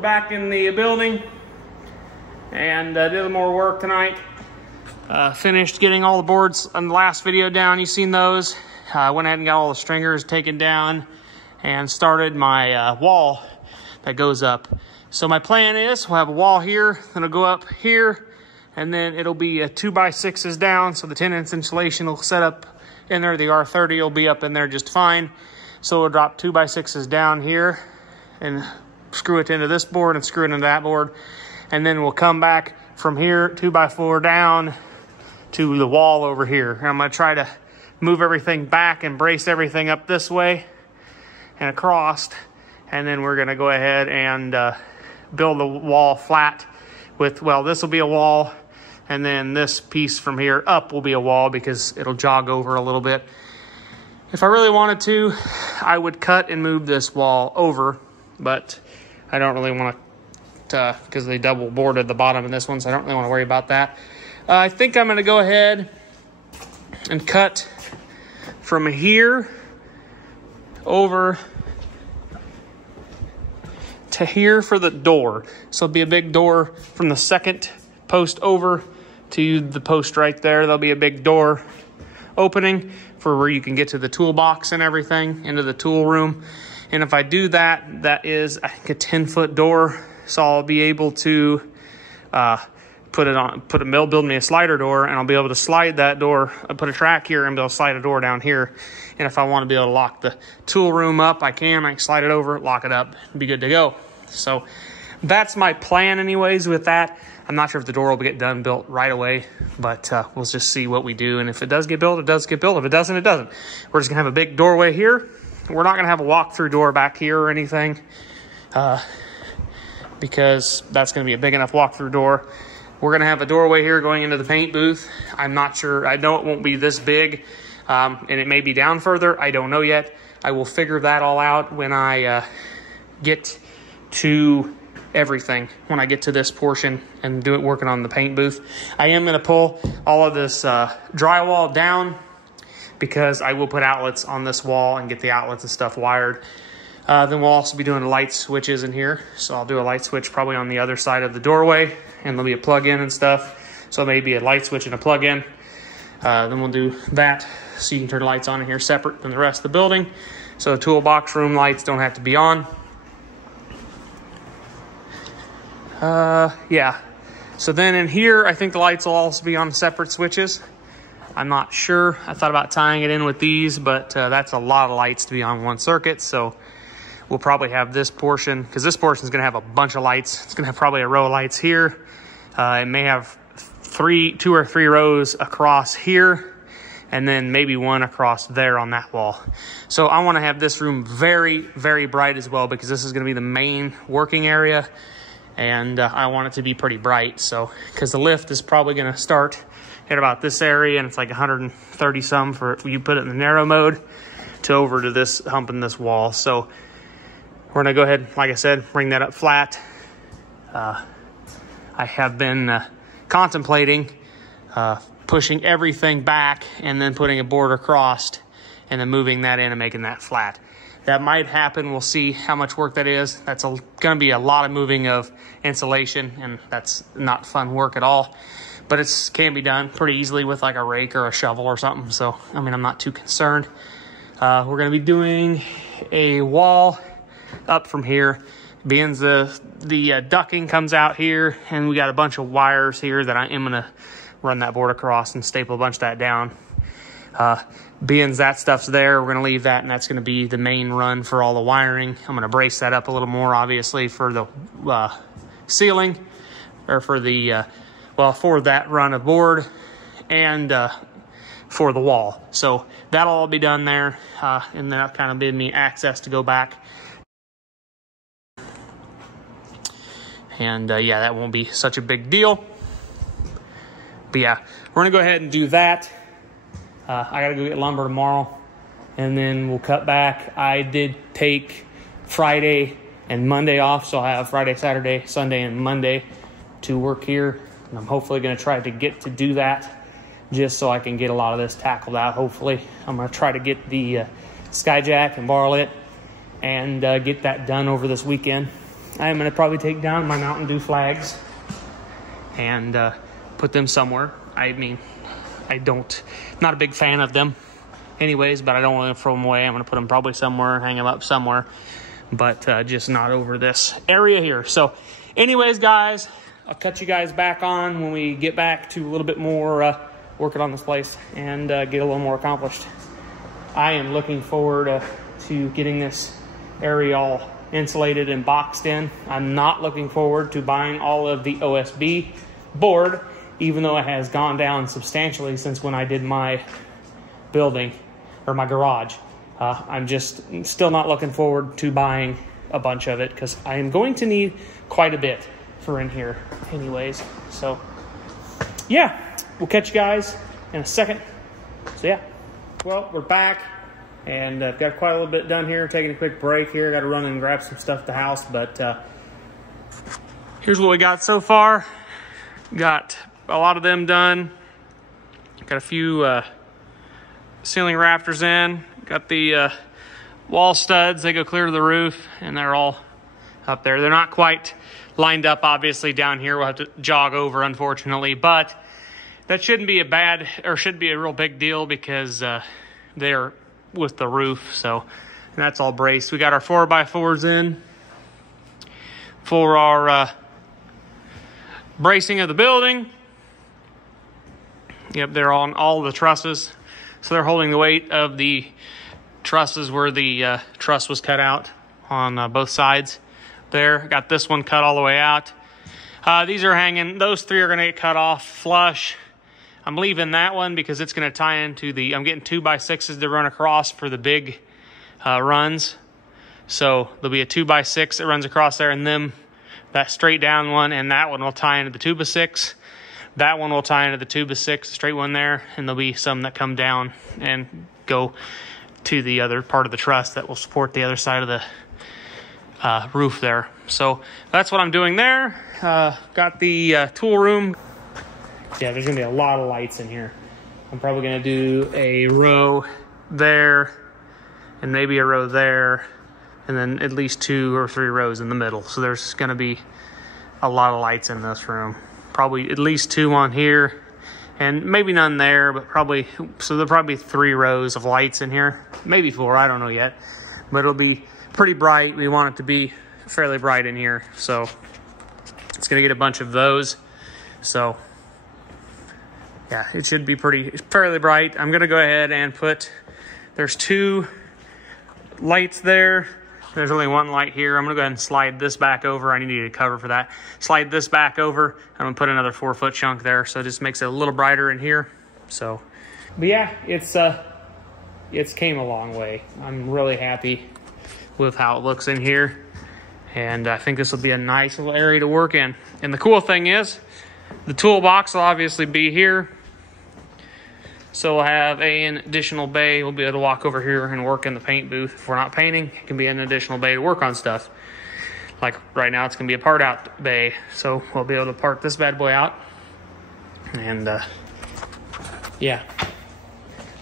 back in the building and did a little more work tonight. Finished getting all the boards on the last video down. You've seen those. Went ahead and got all the stringers taken down and started my wall that goes up. So my plan is we'll have a wall here, then it'll go up here, and then it'll be 2x6s down. So the 10-inch insulation will set up in there. The R30 will be up in there just fine. So we'll drop 2x6s down here and screw it into this board and screw it into that board. And then we'll come back from here, 2x4 down to the wall over here. And I'm gonna try to move everything back and brace everything up this way and across. And then we're gonna go ahead and build the wall flat with, well, this will be a wall. And then this piece from here up will be a wall because it'll jog over a little bit. If I really wanted to, I would cut and move this wall over, but I don't really want to, because they double boarded the bottom of this one, so I don't really want to worry about that. I think I'm going to go ahead and cut from here over to here for the door. So it'll be a big door from the second post over to the post right there. There'll be a big door opening for where you can get to the toolbox and everything, into the tool room. And if I do that, that is, I think, a 10-foot door. So I'll be able to build me a slider door, and I'll be able to slide that door. I put a track here and be able to slide a door down here. And if I want to be able to lock the tool room up, I can slide it over, lock it up, and be good to go. So that's my plan anyways with that. I'm not sure if the door will get built right away, but we'll just see what we do. And if it does get built, it does get built. If it doesn't, it doesn't. We're just gonna have a big doorway here. We're not gonna have a walk-through door back here or anything, because that's gonna be a big enough walk-through door. We're gonna have a doorway here going into the paint booth. I'm not sure, I know it won't be this big, and it may be down further. I don't know yet. I will figure that all out when I get to everything, when I get to this portion and do it working on the paint booth. I am going to pull all of this drywall down because I will put outlets on this wall and get the outlets and stuff wired. Then we'll also be doing light switches in here. So I'll do a light switch probably on the other side of the doorway, and there'll be a plug-in and stuff. So maybe a light switch and a plug-in. Then we'll do that so you can turn the lights on in here separate than the rest of the building. So the toolbox room lights don't have to be on. Yeah. So then in here, I think the lights will also be on separate switches. I'm not sure. I thought about tying it in with these, but that's a lot of lights to be on one circuit. So we'll probably have this portion, because this portion is going to have a bunch of lights. It's going to have probably a row of lights here. It may have two or three rows across here, and then maybe one across there on that wall. So I want to have this room very, very bright as well, because this is going to be the main working area. And I want it to be pretty bright. So, because the lift is probably going to start at about this area, and it's like 130 some for you put it in the narrow mode to over to this hump in this wall. So we're going to go ahead, like I said, bring that up flat. I have been contemplating pushing everything back and then putting a board across and then moving that in and making that flat. That might happen. We'll see how much work that is. That's going to be a lot of moving of insulation, and that's not fun work at all. But it can be done pretty easily with like a rake or a shovel or something. So, I mean, I'm not too concerned. We're going to be doing a wall up from here. Being the ducting comes out here, and we got a bunch of wires here that I am going to run that board across and staple a bunch of that down. Being that stuff's there, we're going to leave that, and that's going to be the main run for all the wiring. I'm going to brace that up a little more, obviously, for the ceiling, or for the, for that run of board, and for the wall. So that'll all be done there, and that'll kind of give me access to go back. And yeah, that won't be such a big deal. But yeah, we're going to go ahead and do that. I got to go get lumber tomorrow, and then we'll cut back. I did take Friday and Monday off, so I have Friday, Saturday, Sunday, and Monday to work here. And I'm hopefully going to try to get to do that just so I can get a lot of this tackled out, hopefully. I'm going to try to get the Skyjack and borrow it and get that done over this weekend. I'm going to probably take down my Mountain Dew flags and put them somewhere. I mean, not a big fan of them anyways, but I don't want to throw them away. I'm going to put them probably somewhere, hang them up somewhere, but just not over this area here. So anyways, guys, I'll cut you guys back on when we get back to a little bit more working on this place and get a little more accomplished. I am looking forward to getting this area all insulated and boxed in. I'm not looking forward to buying all of the OSB board, even though it has gone down substantially since when I did my building or my garage. I'm just still not looking forward to buying a bunch of it because I am going to need quite a bit for in here anyways. So yeah, we'll catch you guys in a second. So yeah, well, we're back and I've got quite a little bit done here. Taking a quick break here. Got to run and grab some stuff at the house, but here's what we got so far. Got a lot of them done. Got a few ceiling rafters in. Got the wall studs. They go clear to the roof, and they're all up there. They're not quite lined up, obviously, down here. We'll have to jog over, unfortunately, but that shouldn't be a bad, or should be a real big deal because they're with the roof, so and that's all braced. We got our 4x4s in for our bracing of the building. Yep, they're on all the trusses, so they're holding the weight of the trusses where the truss was cut out on both sides there. Got this one cut all the way out. These are hanging, those three are going to get cut off flush. I'm leaving that one because it's going to tie into the, I'm getting 2x6s to run across for the big runs. So there'll be a 2x6 that runs across there, and then that straight down one, and that one will tie into the 2x6. That one will tie into the 2x6, straight one there, and there'll be some that come down and go to the other part of the truss that will support the other side of the roof there. So that's what I'm doing there. Got the tool room. Yeah, there's gonna be a lot of lights in here. I'm probably gonna do a row there and maybe a row there, and then at least 2 or 3 rows in the middle. So there's gonna be a lot of lights in this room. Probably at least 2 on here and maybe none there, but probably, so there'll probably be 3 rows of lights in here, maybe 4, I don't know yet, but it'll be pretty bright. We want it to be fairly bright in here, so it's gonna get a bunch of those. So yeah, it should be fairly bright. I'm gonna go ahead and put, there's 2 lights there. There's only 1 light here. I'm gonna go ahead and slide this back over. I need a cover for that. Slide this back over. I'm gonna put another 4-foot chunk there, so it just makes it a little brighter in here. So, but yeah, it's came a long way. I'm really happy with how it looks in here, and I think this will be a nice little area to work in. And the cool thing is, the toolbox will obviously be here. So we'll have an additional bay. We'll be able to walk over here and work in the paint booth. If we're not painting, it can be an additional bay to work on stuff. Like right now, it's gonna be a part out bay. So we'll be able to part this bad boy out. And yeah,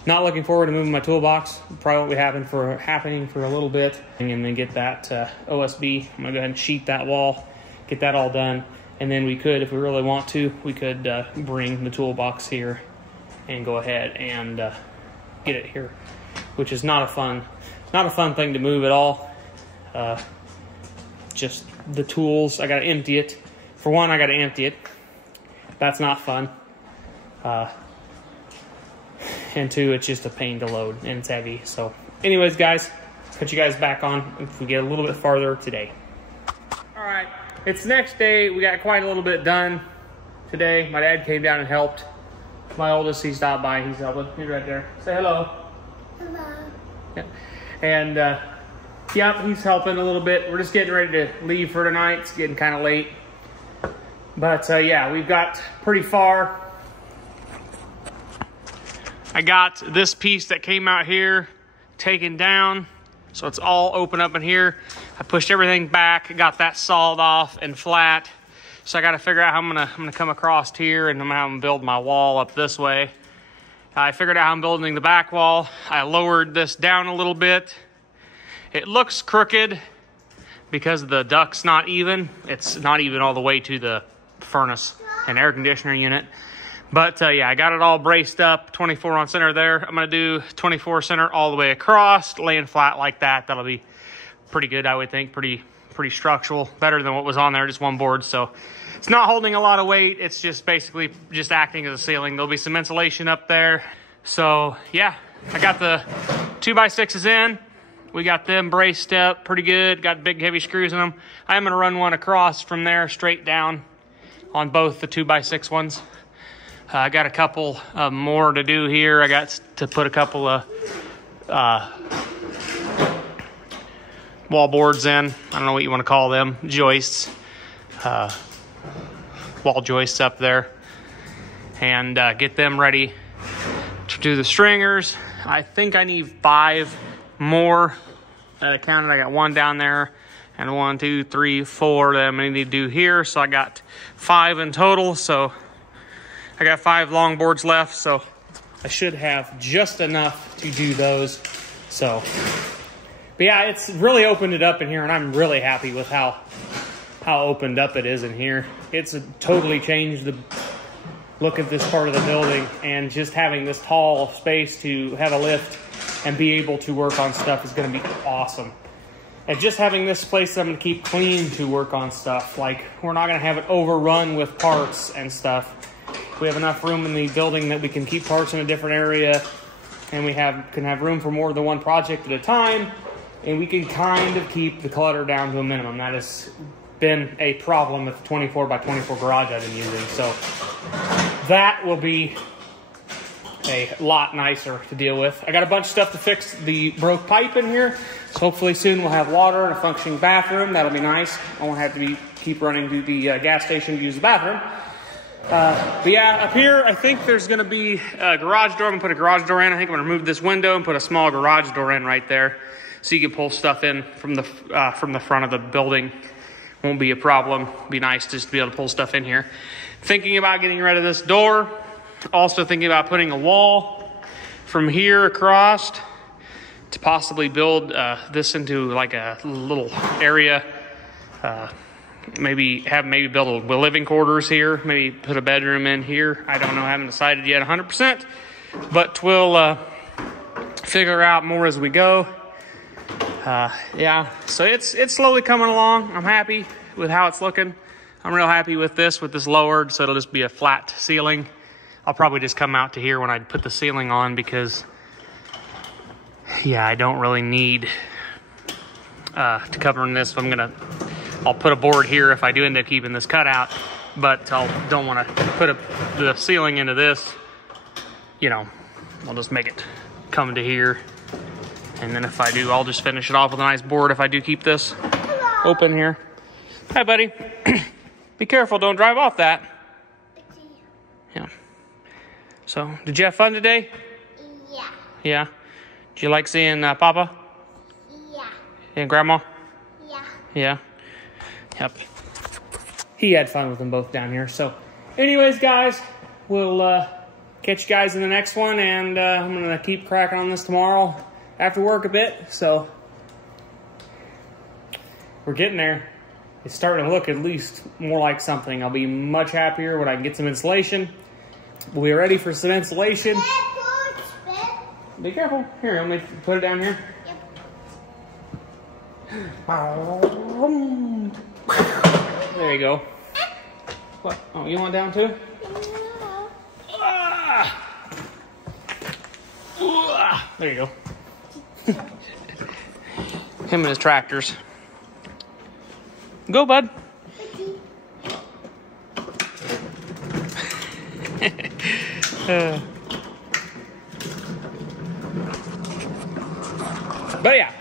not looking forward to moving my toolbox. Probably won't be happening for a little bit. And then get that OSB. I'm gonna go ahead and sheet that wall, get that all done. And then we could, if we really want to, we could bring the toolbox here and go ahead and get it here, which is not a fun thing to move at all. Just the tools, I gotta empty it. For one, I gotta empty it. That's not fun. And 2, it's just a pain to load and it's heavy. So anyways, guys, put you guys back on if we get a little bit farther today. All right, it's the next day. We got quite a little bit done today. My dad came down and helped. My oldest, he stopped by, he's helping. He's right there. Say hello. Hello. Yeah. And yeah, he's helping a little bit. We're just getting ready to leave for tonight. It's getting kind of late. But yeah, we've got pretty far. I got this piece that came out here taken down. So it's all open up in here. I pushed everything back, got that sawed off and flat. So I got to figure out how I'm gonna come across here, and I'm gonna build my wall up this way. I figured out how I'm building the back wall. I lowered this down a little bit. It looks crooked, because the duct's not even, it's not even all the way to the furnace and air conditioner unit. But yeah, I got it all braced up, 24 on center there. I'm gonna do 24 center all the way across, laying flat like that. That'll be pretty good, I would think. Pretty structural, better than what was on there, just one board. So it's not holding a lot of weight. It's just basically just acting as a ceiling. There'll be some insulation up there. So yeah, I got the 2x6s in. We got them braced up pretty good. Got big heavy screws in them. I'm gonna run one across from there straight down on both the 2x6 ones. I got a couple more to do here. I got to put a couple of wall boards in. I don't know what you want to call them. Joists. Wall joists up there. And get them ready to do the stringers. I think I need 5 more that I counted. I got 1 down there and 1, 2, 3, 4 that I'm going to need to do here. So I got 5 in total. So I got 5 long boards left. So I should have just enough to do those. So, but yeah, it's really opened it up in here, and I'm really happy with how opened up it is in here. It's totally changed the look at this part of the building, and just having this tall space to have a lift and be able to work on stuff is going to be awesome. And just having this place I'm going to keep clean to work on stuff. Like, we're not going to have it overrun with parts and stuff. We have enough room in the building that we can keep parts in a different area, and we can have room for more than one project at a time, and we can kind of keep the clutter down to a minimum. That has been a problem with the 24x24 garage I've been using. So that will be a lot nicer to deal with. I got a bunch of stuff to fix the broke pipe in here. So hopefully soon we'll have water and a functioning bathroom. That'll be nice. I won't have to keep running to the gas station to use the bathroom. But yeah, up here, I think there's going to be a garage door. I'm going to put a garage door in. I think I'm going to remove this window and put a small garage door in right there, so you can pull stuff in from the front of the building. Won't be a problem. Be nice just to be able to pull stuff in here. Thinking about getting rid of this door. Also thinking about putting a wall from here across to possibly build this into like a little area. Maybe build a living quarters here. Maybe put a bedroom in here. I don't know. I haven't decided yet 100%. But we'll figure out more as we go. Yeah, so it's slowly coming along. I'm happy with how it's looking. I'm real happy with this lowered, so it'll just be a flat ceiling. I'll probably just come out to here when I put the ceiling on, because yeah, I don't really need to cover in this. I'll put a board here if I do end up keeping this cut out, but don't want to put the ceiling into this. You know, I'll just make it come to here. And then if I do, I'll just finish it off with a nice board if I do keep this open here. Hi, buddy. Be careful, don't drive off that. Yeah. So, did you have fun today? Yeah. Yeah? Did you like seeing Papa? Yeah. And Grandma? Yeah. Yeah? Yep. He had fun with them both down here. So, anyways, guys, we'll catch you guys in the next one, and I'm going to keep cracking on this tomorrow after work a bit. So we're getting there. It's starting to look at least more like something. I'll be much happier when I can get some insulation. We'll be ready for some insulation. Be careful. Here, let me put it down here. Yep. There you go. What? Oh, you want down too? There you go. Him and his tractors. Go, bud. But yeah,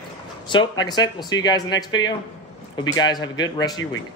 so like I said, we'll see you guys in the next video. Hope you guys have a good rest of your week.